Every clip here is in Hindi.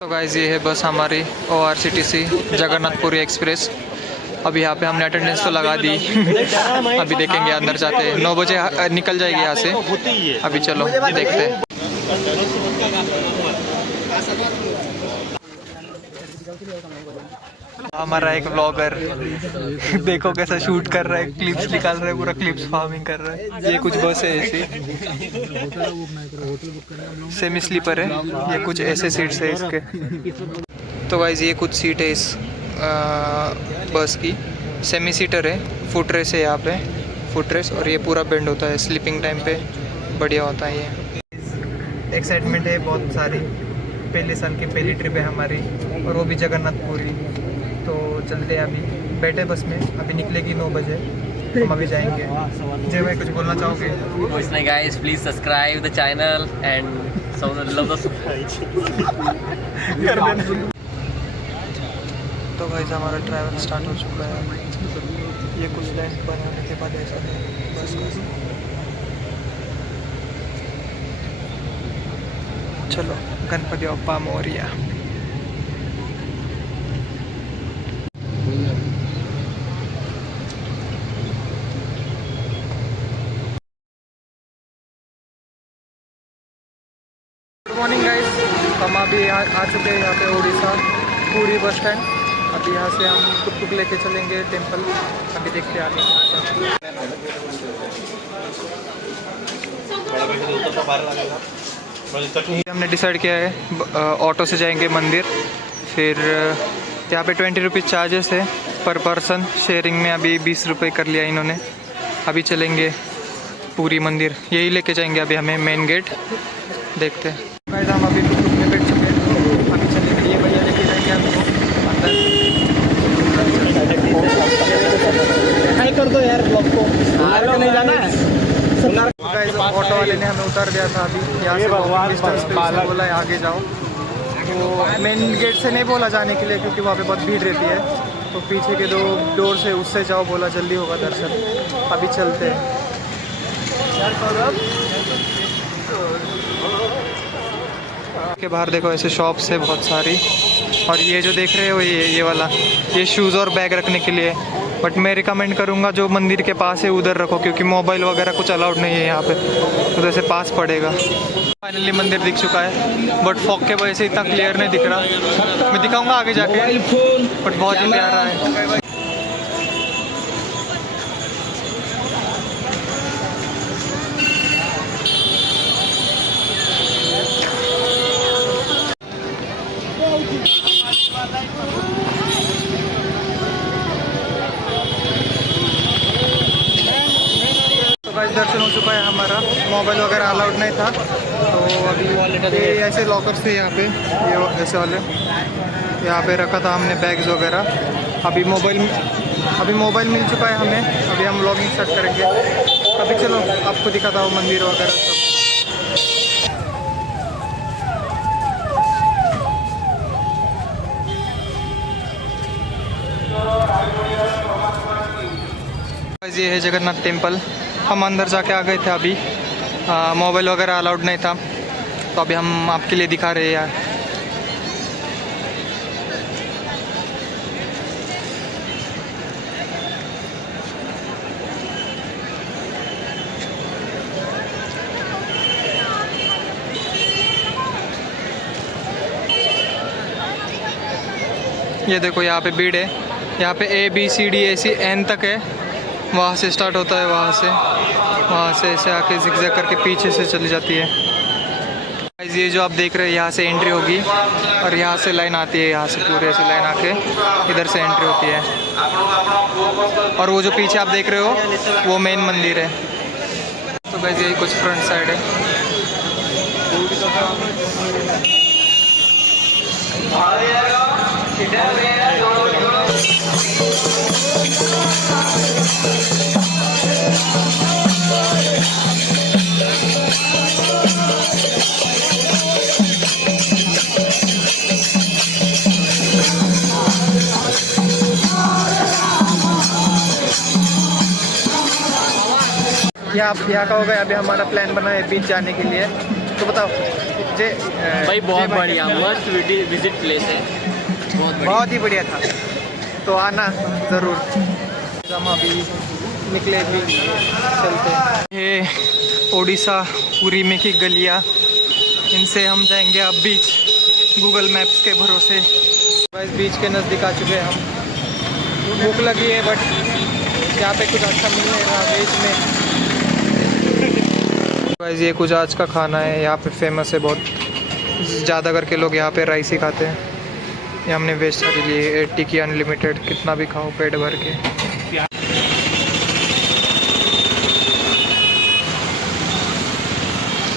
तो गाइस ये है बस हमारी ORCTC जगन्नाथपुरी एक्सप्रेस। अभी यहाँ पे हमने अटेंडेंस तो लगा दी। अभी देखेंगे अंदर जाते हैं, 9 बजे निकल जाएगी यहाँ से। अभी चलो देखते हैं। हमारा एक ब्लॉगर देखो कैसा शूट कर रहा है, क्लिप्स निकाल रहा है, पूरा क्लिप्स फार्मिंग कर रहा है। ये कुछ बस है ऐसी सेमी स्लीपर है, ये कुछ ऐसे सीट्स है इसके। तो गाइस ये कुछ सीट है इस बस की, सेमी सीटर है, फुट रेस है यहाँ पे, फुट रेस। और ये पूरा बेंड होता है स्लीपिंग टाइम पे, बढ़िया होता है ये। एक्साइटमेंट है बहुत सारी, पहले साल की पहली ट्रिप है हमारी, और वो भी जगन्नाथपुरी। तो चलते हैं, अभी बैठे बस में, अभी निकलेगी 9 बजे, हम अभी जाएंगे। जय भाई कुछ बोलना चाहोगे? कुछ नहीं guys, please subscribe the channel and love the तो गाइस हमारा ट्रैवल स्टार्ट हो चुका है। ये कुछ लाइन बनाने के बाद ऐसा है बस का। चलो Ganpati Bappa Morya. Good morning guys, हम अभी आ चुके हैं यहाँ पे उड़ीसा पूरी बस स्टैंड। अभी यहाँ से हम टुक लेके चलेंगे टेंपल, अभी देखते हैं आगे। हमने डिसाइड किया है ऑटो से जाएंगे मंदिर, फिर यहाँ पे 20 रुपीज़ चार्जेस है पर पर्सन, शेयरिंग में अभी 20 रुपये कर लिया इन्होंने। अभी चलेंगे पूरी मंदिर, यही लेके जाएंगे अभी हमें मेन गेट, देखते हैं। गाइस हम अभी टुक में बैठ चुके हैं, अभी चलेंगे, ये भैया लेके जाएंगे हमको अंदर। हाय कर दो यार ब्लॉग को, नहीं जाना है। गाइस ऑटो वाले ने हमें उतार दिया था अभी यहाँ से, डिस्टेंस पे उसने बोला है आगे जाओ। तो मेन गेट से नहीं बोला जाने के लिए क्योंकि वहाँ पे बहुत भीड़ रहती है, तो पीछे के 2 डोर से उससे जाओ बोला, जल्दी होगा दर्शन। अभी चलते हैं। के बाहर देखो ऐसे शॉप्स है बहुत सारी, और ये जो देख रहे हो ये वाला, ये शूज़ और बैग रखने के लिए। बट मैं रिकमेंड करूँगा जो मंदिर के पास है उधर रखो, क्योंकि मोबाइल वगैरह कुछ अलाउड नहीं है यहाँ पे, उधर से पास पड़ेगा। फाइनली मंदिर दिख चुका है, बट फॉग के वजह से इतना क्लियर नहीं दिख रहा। मैं दिखाऊंगा आगे जाके, बट बहुत ही प्यारा है। दर्शन हो चुका है हमारा, मोबाइल वगैरह अलाउड नहीं था, तो अभी ये ऐसे लॉकर्स थे यहाँ पे, ये ऐसे वाले यहाँ पे रखा था हमने बैग्स वगैरह। अभी मोबाइल मिल चुका है हमें, अभी हम लॉगिंग स्टार्ट करेंगे। अभी चलो आपको दिखाता हूँ मंदिर वगैरह सब। ये है जगन्नाथ टेम्पल, हम अंदर जाके आ गए थे अभी, मोबाइल वगैरह अलाउड नहीं था, तो अभी हम आपके लिए दिखा रहे हैं यार। ये देखो यहाँ पे भीड़ है, यहाँ पे ABCDEFG तक है, वहाँ से स्टार्ट होता है, वहाँ से ऐसे आके ज़िगज़ैग करके पीछे से चली जाती है। ये जो आप देख रहे हैं यहाँ से एंट्री होगी, और यहाँ से लाइन आती है, यहाँ से पूरे ऐसे लाइन आके इधर से एंट्री होती है। और वो जो पीछे आप देख रहे हो वो मेन मंदिर है। तो गाइस यही कुछ फ्रंट साइड है। यहाँ का हो गया, अभी हमारा प्लान बना है बीच जाने के लिए। तो बताओ भाई बहुत बढ़िया मस्त विजिट प्लेस है, बहुत बढ़िया। बहुत ही बढ़िया था, तो आना ज़रूर। हम अभी निकले भी चलते। ये ओडिशा पुरी में की गलियाँ, इनसे हम जाएंगे अब बीच, गूगल मैप्स के भरोसे। बस बीच के नज़दीक आ चुके हैं हम। भूख लगी है बट यहाँ पे कुछ अच्छा मिल नहीं रहा वेज में। गाइस ये कुछ आज का खाना है, यहाँ पे फेमस है बहुत, ज़्यादा करके लोग यहाँ पे राइस ही खाते हैं। ये हमने वेज थाली ली, टिक्की अनलिमिटेड, कितना भी खाओ पेट भर के।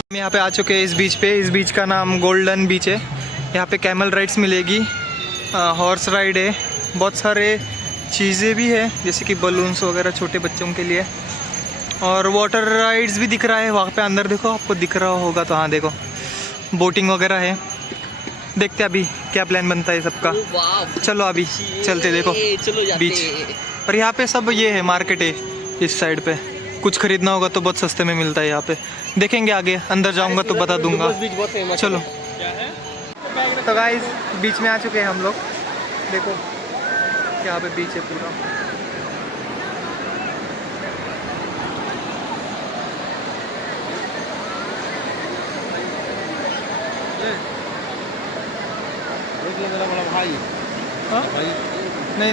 हम यहाँ पे आ चुके हैं इस बीच पे। इस बीच का नाम गोल्डन बीच है। यहाँ पे कैमल राइड्स मिलेगी, हॉर्स राइड है, बहुत सारे चीज़ें भी है जैसे कि बलून्स वगैरह छोटे बच्चों के लिए, और वाटर राइड्स भी दिख रहा है वहाँ पे अंदर। देखो आपको दिख रहा होगा तो, हाँ देखो बोटिंग वगैरह है। देखते अभी क्या प्लान बनता है सबका। चलो अभी चलते, देखो बीच। और यहाँ पे सब ये है, मार्केट है इस साइड पे, कुछ खरीदना होगा तो बहुत सस्ते में मिलता है यहाँ पे। देखेंगे आगे, अंदर जाऊँगा तो बता दूँगा। चलो तो गाइस बीच में आ चुके हैं हम लोग। देखो यहाँ पे बीच है पूरा। मेरा बड़ा भाई। हाँ? नहीं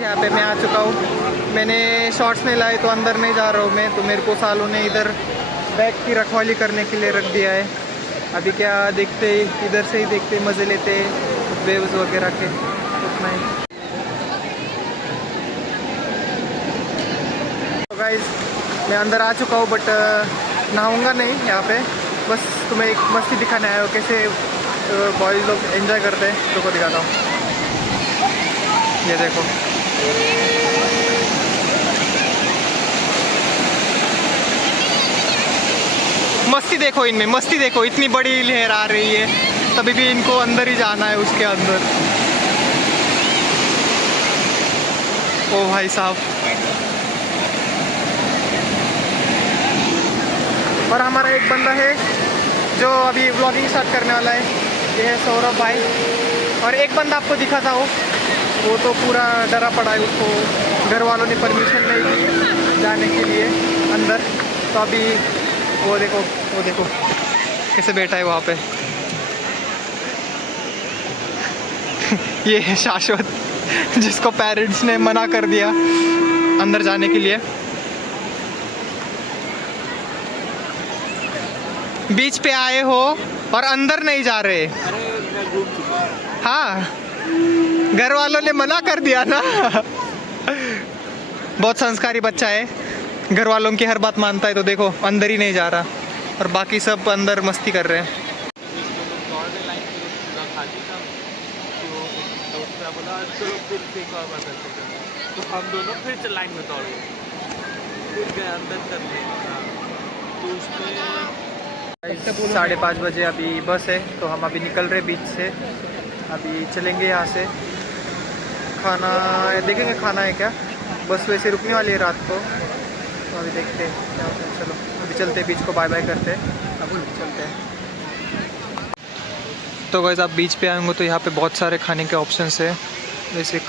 यहाँ पे मैं आ चुका हूँ। मैंने शॉर्ट्स नहीं लाए तो अंदर नहीं जा रहा हूँ मैं, तो मेरे को सालों ने इधर बैग की रखवाली करने के लिए रख दिया है। अभी क्या देखते, इधर से ही देखते, मज़े लेते वेव्स वगैरह के, उतना ही। तो गाइस मैं अंदर आ चुका हूँ बट नहाऊंगा नहीं यहाँ पे, बस तुम्हें एक मस्ती दिखाने आया हो कैसे बॉयज़ लोग एंजॉय करते हैं, तो को दिखाता हूँ। ये देखो मस्ती देखो इनमें, मस्ती देखो, इतनी बड़ी लहर आ रही है तभी भी इनको अंदर ही जाना है, उसके अंदर। ओ भाई साहब। और हमारा एक बंदा है जो अभी व्लॉगिंग स्टार्ट करने वाला है, ये है सौरभ भाई। और एक बंदा आपको दिखा था वो तो पूरा डरा पड़ा है, उसको घर वालों ने परमिशन नहीं दी जाने के लिए अंदर। तो अभी वो देखो कैसे बैठा है वहाँ पे। ये है शाश्वत, जिसको पेरेंट्स ने मना कर दिया अंदर जाने के लिए। बीच पे आए हो और अंदर नहीं जा रहे। हाँ घर वालों ने मना कर दिया ना। बहुत संस्कारी बच्चा है, घर वालों की हर बात मानता है। तो देखो अंदर ही नहीं जा रहा और बाकी सब अंदर मस्ती कर रहे हैं। तो हम दोनों फिर से लाइन में दौड़ गए, फिर गए अंदर कर लिए। तो उसमें 5:30 बजे अभी बस है, तो हम अभी निकल रहे बीच से। अभी चलेंगे यहाँ से, खाना देखेंगे खाना है क्या। बस वैसे रुकने वाली है रात को, तो अभी देखते हैं क्या होता है। चलो अभी चलते हैं बीच को, बाय बाय करते हैं, अब चलते हैं। तो गाइस आप बीच पे आएंगे तो यहाँ पे बहुत सारे खाने के ऑप्शंस है। वैसे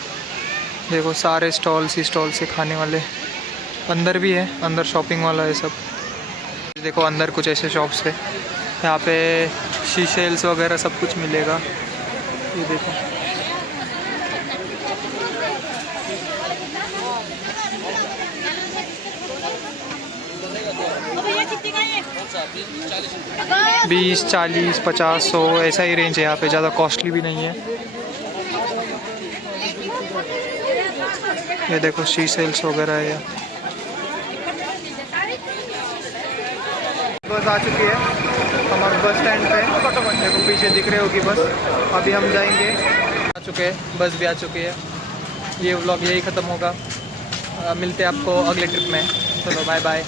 देखो सारे स्टॉल्स ही स्टॉल्स है खाने वाले। अंदर भी है, अंदर शॉपिंग वाला है सब। देखो अंदर कुछ ऐसे शॉप्स है, यहाँ पे शीशेल्स वगैरह सब कुछ मिलेगा। ये देखो बीस 40 50 100 ऐसा ही रेंज है यहाँ पे, ज़्यादा कॉस्टली भी नहीं है। ये देखो शीशेल्स वगैरह है। बस आ चुकी है हमारे बस स्टैंड पे, देखो पीछे दिख रही होगी बस। अभी हम जाएंगे, आ चुके हैं, बस भी आ चुकी है। ये व्लॉग यही ख़त्म होगा, मिलते हैं आपको अगले ट्रिप में। चलो बाय बाय।